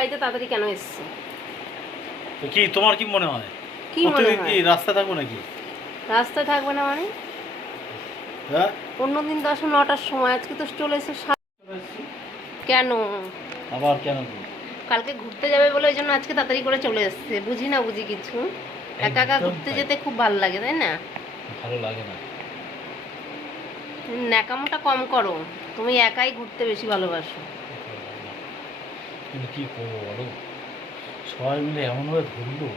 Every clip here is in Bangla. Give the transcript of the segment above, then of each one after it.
বাড়িতে তাড়াতাড়ি কেন এসেছি? তো কি তোমার কি মনে হয় কি মনে প্রতিদিন হয় কি রাস্তা থাকবো নাকি? রাস্তায় থাকবে না মানে? হ্যাঁ অন্যদিন তো আসো 9টার সময়, আজকে তো চলে এসে কেন? আবার কেন কি? কালকে ঘুরতে যাবে বলে ওই জন্য আজকে তাড়াতাড়ি করে চলে এসেছে। বুঝি না বুঝি কিছু। একা একা একদম ঘুরতে তাই। যেতে খুব ভালো লাগে, তাই না? ভালো লাগে না। ন্যাকামোটা কম করো। তুমি একাই ঘুরতে বেশি ভালোবাসো। কিন্তু কি করবো বলো, সবাই মিলে এমনভাবে ধরলো,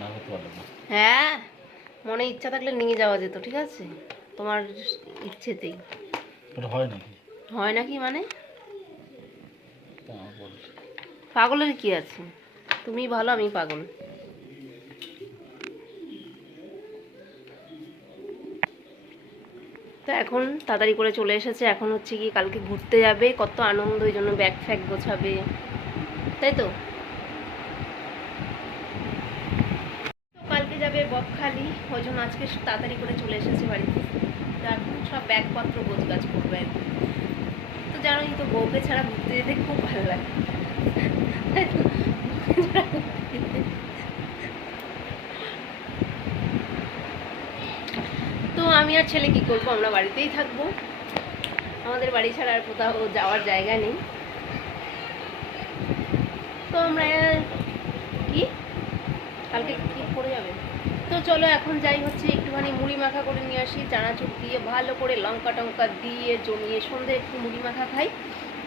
না হতে পারলো না। হ্যাঁ, মনে ইচ্ছা থাকলে নিয়ে যাওয়া যেত, ঠিক আছে? তোমার ইচ্ছেতেই। ওটা হয় নাকি? হয় নাকি মানে? তা বল। পাগলের কি আছে? তুমি ভালো, আমি পাগল। তো এখন তাড়াতাড়ি করে চলে এসেছে। এখন হচ্ছে কি কালকে ঘুরতে যাবে, কত আনন্দ, ওই জন্য ব্যাগ ফ্যাগ গোছাবে, তাই তো? তো কালকে যাবে বকখালি, ওই জন্য আজকে তাড়াতাড়ি করে চলে এসেছে বাড়িতে। তো এখন সব ব্যাগপত্র গোছগাছ করবে। তো জানোই তো, বউকে ছাড়া ঘুরতে যেতে খুব ভালো লাগে, তাই তো? তো আমি আর ছেলে কি করবো, আমরা বাড়িতেই থাকবো। আমাদের বাড়ি ছাড়া আর কোথাও যাওয়ার জায়গা নেই। তো আমরা কি কালকে কি করে যাবে? তো চলো এখন যাই, হচ্ছে একটুখানি মুড়ি মাখা করে নিয়ে আসি, চানাচুর দিয়ে ভালো করে লঙ্কা টঙ্কা দিয়ে জমিয়ে সন্ধ্যে একটু মুড়ি মাখা খাই।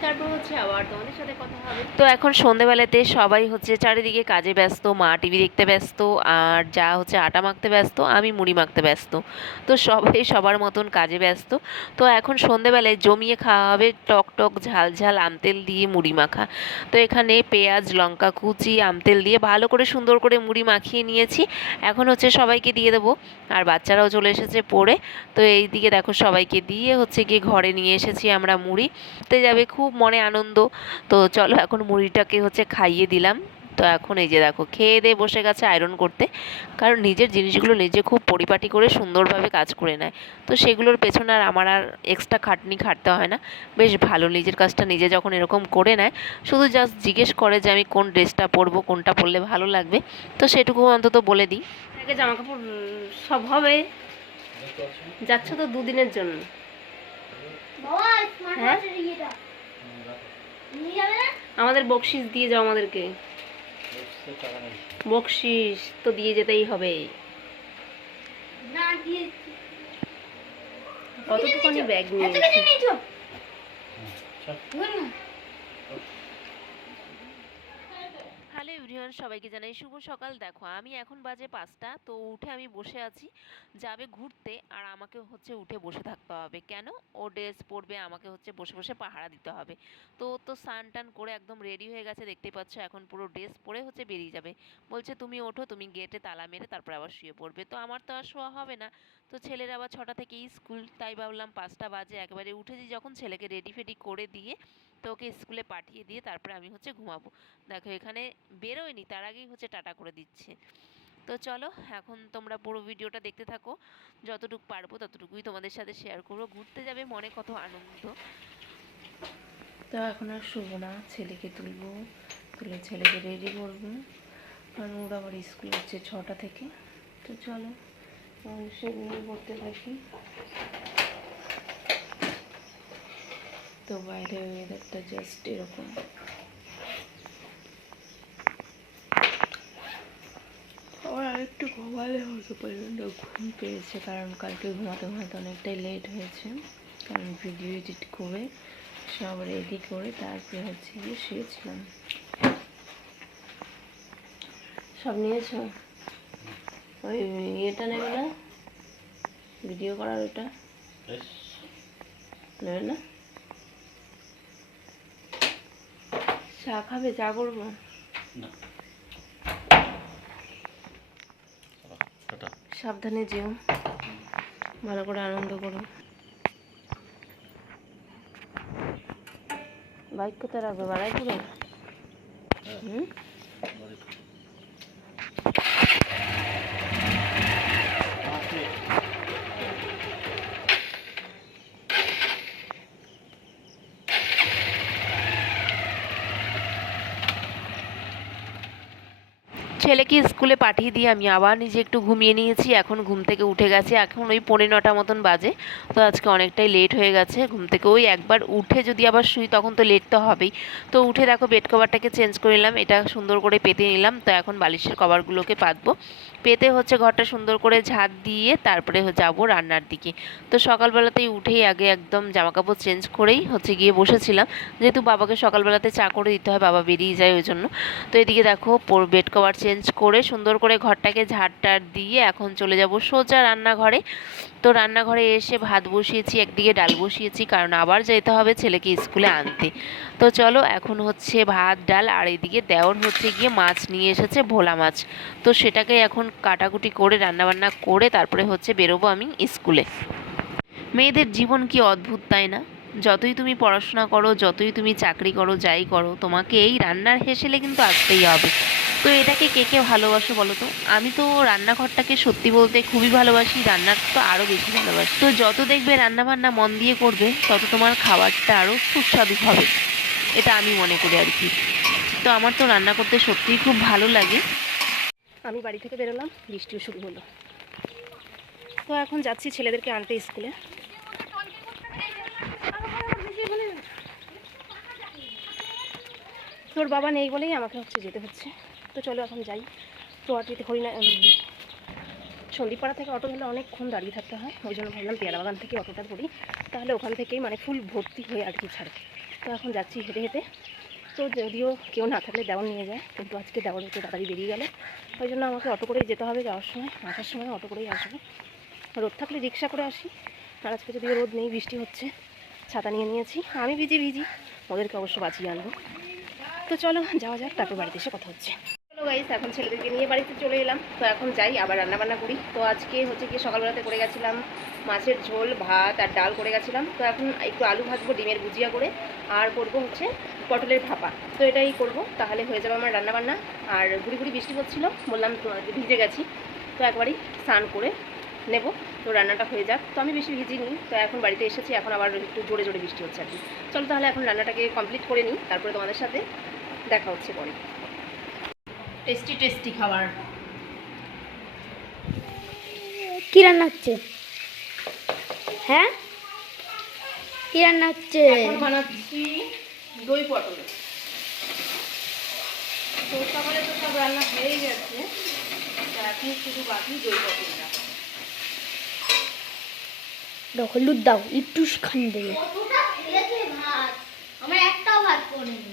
তারপর হচ্ছে আবার তোমাদের সাথে কথা হবে। তো এখন সন্ধেবেলাতে সবাই হচ্ছে চারিদিকে কাজে ব্যস্ত, মা টিভি দেখতে ব্যস্ত, আর যা হচ্ছে আটা মাখতে ব্যস্ত, আমি মুড়ি মাখতে ব্যস্ত। তো সবাই সবার মতন কাজে ব্যস্ত। তো এখন সন্ধেবেলায় জমিয়ে খাওয়া হবে টক টক ঝাল ঝাল আমতেল দিয়ে মুড়ি মাখা। তো এখানে পেঁয়াজ লঙ্কা কুচি আমতেল দিয়ে ভালো করে সুন্দর করে মুড়ি মাখিয়ে নিয়েছি। এখন হচ্ছে সবাইকে দিয়ে দেবো, আর বাচ্চারাও চলে এসেছে পড়ে। তো এই দিকে দেখো সবাইকে দিয়ে হচ্ছে গিয়ে ঘরে নিয়ে এসেছি আমরা মুড়ি। তো যাবে খুব মনে আনন্দ। তো চলো এখন মুড়িটাকে হচ্ছে খাইয়ে দিলাম। তো এখন এই যে দেখো খেয়ে দিয়ে বসে গেছে আয়রন করতে, কারণ নিজের জিনিসগুলো নিজে খুব পরিপাটি করে সুন্দরভাবে কাজ করে নেয়। তো সেগুলোর পেছনে আর আমার আর এক্সট্রা খাটনি খাটতে হয় না। বেশ ভালো, নিজের কাজটা নিজে যখন এরকম করে নেয়, শুধু জাস্ট জিজ্ঞেস করে যে আমি কোন ড্রেসটা পরবো, কোনটা পরলে ভালো লাগবে, তো সেটুকু অন্তত বলে দিই। জামা কাপড় সব হবে। যাচ্ছ তো দুদিনের জন্য? হ্যাঁ, আমাদের বকশিস দিয়ে যাও আমাদেরকে। বকশিস তো দিয়ে যেতেই হবে। কতটুকুনি ব্যাগ নিয়ে হ্যালো এভরিওয়ান, সবাইকে জানাই শুভ সকাল। দেখো আমি এখন বাজে 5টা, তো উঠে আমি বসে আছি। যাবে ঘুরতে, আর আমাকে হচ্ছে উঠে বসে থাকতে হবে। কেন? ও ড্রেস পরবে, আমাকে হচ্ছে বসে বসে পাহারা দিতে হবে। তো স্নান টান করে একদম রেডি হয়ে গেছে, দেখতে পাচ্ছ। এখন পুরো ড্রেস পরে হচ্ছে বেরিয়ে যাবে। বলছে তুমি ওঠো, তুমি গেটে তালা মেরে তারপর আবার শুয়ে পড়বে। তো আমার তো আর শোয়া হবে না। তো ছেলের আবার 6টা থেকেই স্কুল, তাই ভাবলাম 5টা বাজে একেবারে উঠেছি যখন, ছেলেকে রেডি ফেডি করে দিয়ে তো ওকে স্কুলে পাঠিয়ে দিয়ে তারপরে আমি হচ্ছে ঘুমাবো। দেখো এখানে বেরোয়নি, তার আগেই হচ্ছে টাটা করে দিচ্ছে। তো চলো এখন তোমরা পুরো ভিডিওটা দেখতে থাকো, যতটুকু পারবো ততটুকুই তোমাদের সাথে শেয়ার করবো। ঘুরতে যাবে মনে কত আনন্দ। তো এখন আর শুবো না, ছেলেকে তুলবো, তুলে ছেলেকে রেডি করবো, কারণ ওর আবার স্কুল হচ্ছে 6টা থেকে। তো চলো সেগুলো পড়তে থাকি। তো বাইরে ওয়েদারটা জাস্ট এরকম। আবার আরেকটু ঘুমালে হতে পারে না, ঘুম পেয়েছে, কারণ কালকে ঘুমাতে ঘুমাতে অনেকটাই লেট হয়েছে। কারণ ভিডিও এডিট করে সব রেডি করে তারপরে হচ্ছে গিয়ে শুয়েছিলাম। সব নিয়েছ? ওই ইয়েটা নেবে না, ভিডিও করার ওটা নেবে না? চা খাবে? চা করবো? সাবধানে যেও, ভালো করে আনন্দ করো। বাইক কোথায় রাখবে? বাড়াইপুরে? হুম, ছেলেকে স্কুলে পাঠিয়ে দিয়ে আমি আবার নিজে একটু ঘুমিয়ে নিয়েছি। এখন ঘুম থেকে উঠে গেছে, এখন ওই 9:45 মতন বাজে। তো আজকে অনেকটাই লেট হয়ে গেছে ঘুম থেকে। ওই একবার উঠে যদি আবার শুই তখন তো লেট তো হবেই। তো উঠে দেখো বেড কভারটাকে চেঞ্জ করে নিলাম, এটা সুন্দর করে পেতে নিলাম। তো এখন বালিশের কভারগুলোকে পাতবো। পেতে হচ্ছে ঘরটা সুন্দর করে ঝাঁট দিয়ে তারপরে যাবো রান্নার দিকে। তো সকালবেলাতেই উঠেই আগে একদম জামাকাপড় চেঞ্জ করেই গিয়ে বসেছিলাম, যেহেতু বাবাকে সকালবেলাতে চা করে দিতে হয়, বাবা বেরিয়ে যায় ওই জন্য। তো এদিকে দেখো বেড কভার চেঞ্জ করে সুন্দর করে ঘরটাকে ঝাড়টার দিয়ে এখন চলে যাব সোজা রান্নাঘরে। তো রান্নাঘরে এসে ভাত বসিয়েছি, একদিকে ডাল বসিয়েছি, কারণ আবার যেতে হবে ছেলেকে স্কুলে আনতে। তো চলো এখন ভাত ডাল, আর এদিকে দেওর গিয়ে মাছ নিয়ে এসেছে, ভোলা মাছ। তো সেটাকে এখন কাটাকুটি করে রান্নাবান্না করে তারপরে বেরোবো আমি স্কুলে। মেয়েদের জীবন কি অদ্ভুত, তাই না? যতই তুমি পড়াশোনা করো, যতই তুমি চাকরি করো, যাই করো, তোমাকে এই রান্নার হেসেলে কিন্তু আসতেই হবে। তো এটাকে কে কে ভালোবাসো বলো তো? আমি তো রান্নাঘরটাকে সত্যি বলতে খুবই ভালোবাসি, রান্নার তো আরও বেশি ভালোবাসি। তো যত দেখবে রান্নাবান্না মন দিয়ে করবে, তত তোমার খাবারটা আরও সুস্বাদু হবে, এটা আমি মনে করি আর কি। তো আমার তো রান্না করতে সত্যিই খুব ভালো লাগে। আমি বাড়ি থেকে বেরোলাম, বৃষ্টিও শুরু হলো। তো এখন যাচ্ছি ছেলেদেরকে আনতে স্কুলে। তোর বাবা নেই বলেই আমাকে যেতে হচ্ছে। তো চলো এখন যাই। তো অটোতে সন্দীপপাড়া থেকে অটো ধরলে অনেকক্ষণ দাঁড়িয়ে থাকতে হয়, ওই জন্য ভাবলাম পেয়ারা বাগান থেকে অটোটা ধরি, তাহলে ওখান থেকেই ফুল ভর্তি হয়ে আর কি ছাড়ে। তো এখন যাচ্ছি হেঁটে হেঁটে। তো যদিও কেউ না থাকলে দেওয়ার নিয়ে যায়, কিন্তু আজকে দেওয়ার তাড়াতাড়ি বেরিয়ে গেলে, ওই জন্য আমাকে অটো করেই যেতে হবে যাওয়ার সময়, আসার সময় অটো করেই আসবো। রোদ থাকলে রিক্সা করে আসি, আর আজকে যদিও রোদ নেই, বৃষ্টি হচ্ছে, ছাতা নিয়ে নিয়েছি। আমি ভিজি, ওদেরকে অবশ্য বাঁচিয়ে আনবো। তো চলো যাওয়া যাক, তারপর বাড়িতে এসে কথা হচ্ছে। চলো গাইস, এখন ছেলেদেরকে নিয়ে বাড়িতে চলে এলাম। তো এখন যাই আবার রান্নাবান্না করি। তো আজকে গিয়ে সকালবেলাতে করে গেছিলাম মাছের ঝোল, ভাত আর ডাল করে গেছিলাম। তো এখন একটু আলু ভাজবো ডিমের ভুজিয়া করে, আর করবো পটলের ভাপা। তো এটাই করব, তাহলে হয়ে যাবে আমার রান্নাবান্না। আর গুড়ি গুড়ি বৃষ্টি হচ্ছিল, বললাম তোমাকে ভিজে গেছি, তো একবারই স্নান করে নেব, তো রান্নাটা হয়ে যাক। তো আমি বেশি ভিজিনি, তো এখন বাড়িতে এসেছি, এখন আবার একটু জোরে জোরে বৃষ্টি হচ্ছে আর কি। চলো তাহলে এখন রান্নাটাকে কমপ্লিট করে নিই, তারপরে তোমাদের সাথে দেখা হচ্ছে পরে। টেস্টি টেস্টি খাবার। কি রান্না হচ্ছে? হ্যাঁ, কি রান্না হচ্ছে? এখন বানাচ্ছি দই পটল। তো সকালে তো সব রান্না হয়েই গেছে, এখন শুধু বাকি দই পটলটা। হলুদ দাও, একটু খান দেবে। ভাত আমার একটাও ভাত পড়েনি।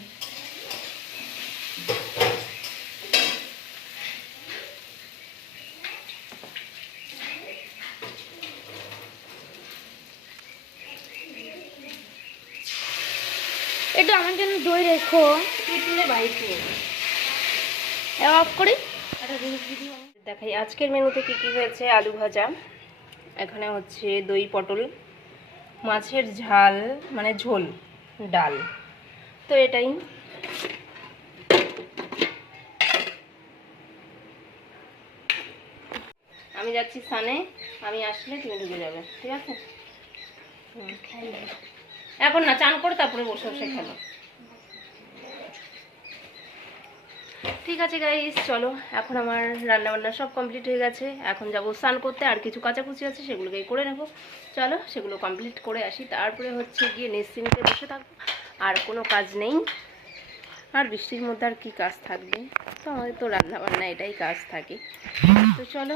একটু আমার জন্য দই রেখো। অফ করি। দেখাই আজকের মেনুতে কি কি হয়েছে। আলু ভাজা, এখানে দই পটল, মাছের ঝাল ঝোল, ডাল। তো এটাই। আমি যাচ্ছি স্নানে, আমি আসলে তুমি ঢুকে যাবে, ঠিক আছে? এখন না, চান করে তারপরে বসে বসে খেলো। ঠিক আছে গাইস, চলো এখন আমার রান্নাবান্না সব কমপ্লিট হয়ে গেছে। এখন যাবো স্নান করতে, আর কিছু কাচাকুচি আছে সেগুলোকে করে নেব। চলো সেগুলো কমপ্লিট করে আসি, তারপরে গিয়ে নিশ্চিন্তে বসে থাকবো। আর কোনো কাজ নেই, আর বৃষ্টির মধ্যে আর কি কাজ থাকবে? তো আমাদের তো রান্নাবান্না এটাই কাজ থাকে। তো চলো